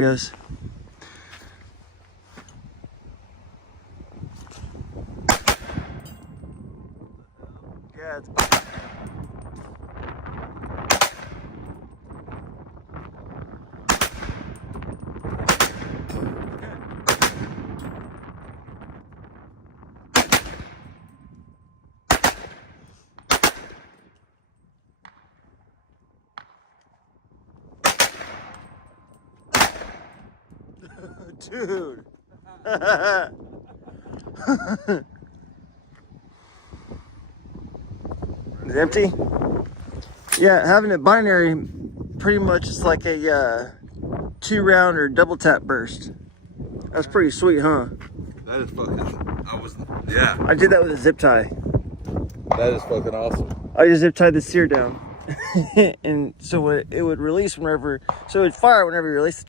Goes. Yeah, it's dude. It's empty? Yeah, having it binary pretty much is like a 2-round or double tap burst. That's pretty sweet, huh? That is fucking, yeah. I did that with a zip tie. That is fucking awesome. I just zip tied the sear down. And so it would release whenever, so it would fire whenever you release the